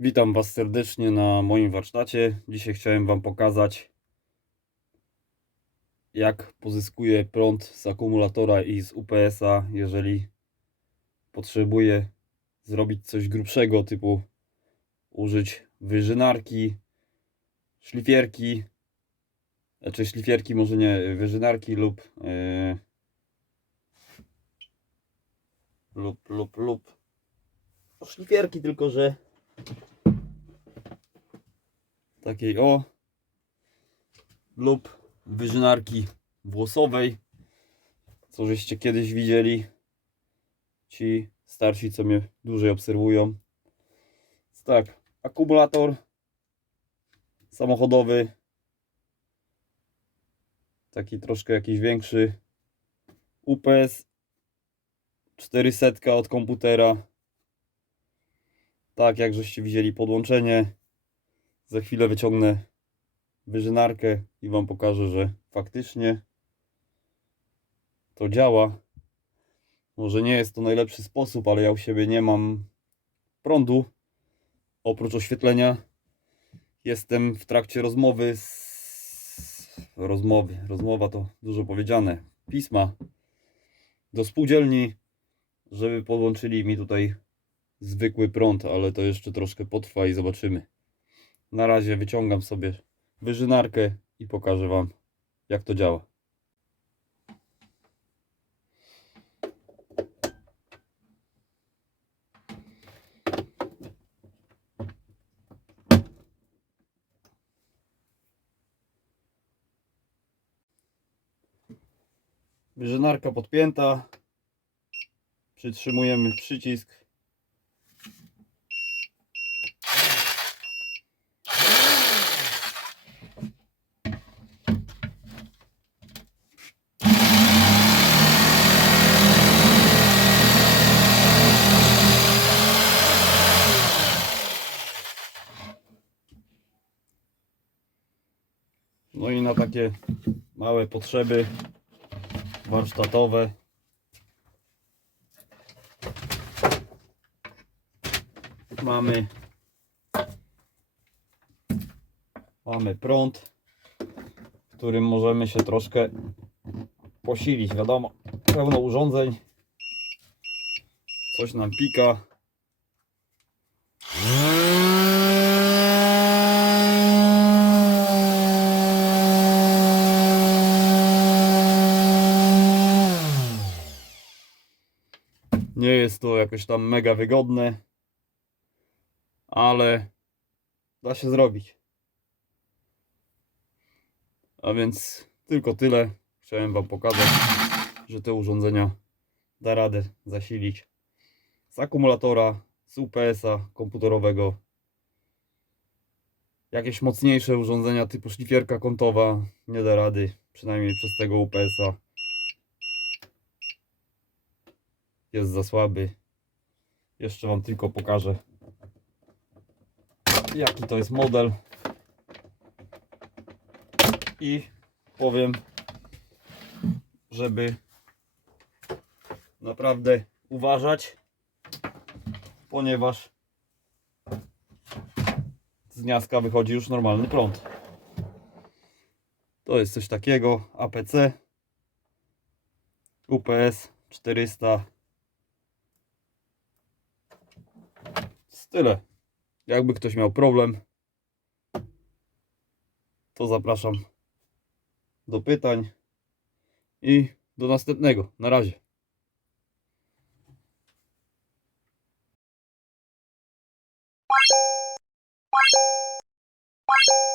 Witam Was serdecznie na moim warsztacie. Dzisiaj chciałem Wam pokazać, jak pozyskuję prąd z akumulatora i z UPS-a, jeżeli potrzebuję zrobić coś grubszego, typu użyć wyżynarki, szlifierki, znaczy szlifierki może nie, wyżynarki lub yy, lub, lub, lub no, szlifierki, tylko że takiej o lub wyżynarki włosowej co żeście kiedyś widzieli. Ci starsi co mnie dłużej obserwują. Więc tak, akumulator samochodowy. Taki troszkę jakiś większy. UPS 400 od komputera. Tak jak żeście widzieli podłączenie za chwilę wyciągnę wyżynarkę i Wam pokażę, że faktycznie to działa. Może nie jest to najlepszy sposób, ale ja u siebie nie mam prądu. Oprócz oświetlenia jestem w trakcie rozmowy z... rozmowy. Rozmowa to dużo powiedziane. Pisma do spółdzielni, żeby podłączyli mi tutaj zwykły prąd, ale to jeszcze troszkę potrwa i zobaczymy. Na razie wyciągam sobie wyżynarkę i pokażę Wam, jak to działa. Wyżynarka podpięta. Przytrzymujemy przycisk. No i na takie małe potrzeby warsztatowe. Mamy mamy prąd którym możemy się troszkę posilić. Wiadomo pełno urządzeń. Coś nam pika Nie jest to jakoś tam mega wygodne, ale da się zrobić. A więc tylko tyle. Chciałem Wam pokazać, że te urządzenia da radę zasilić z akumulatora, z UPS-a komputerowego. Jakieś mocniejsze urządzenia typu szlifierka kątowa nie da rady, przynajmniej przez tego UPS-a. Jest za słaby. Jeszcze Wam tylko pokażę, jaki to jest model. I powiem, żeby naprawdę uważać, ponieważ z gniazdka wychodzi już normalny prąd. To jest coś takiego APC UPS 400 Tyle. Jakby ktoś miał problem, to zapraszam do pytań i do następnego. Na razie. Bye.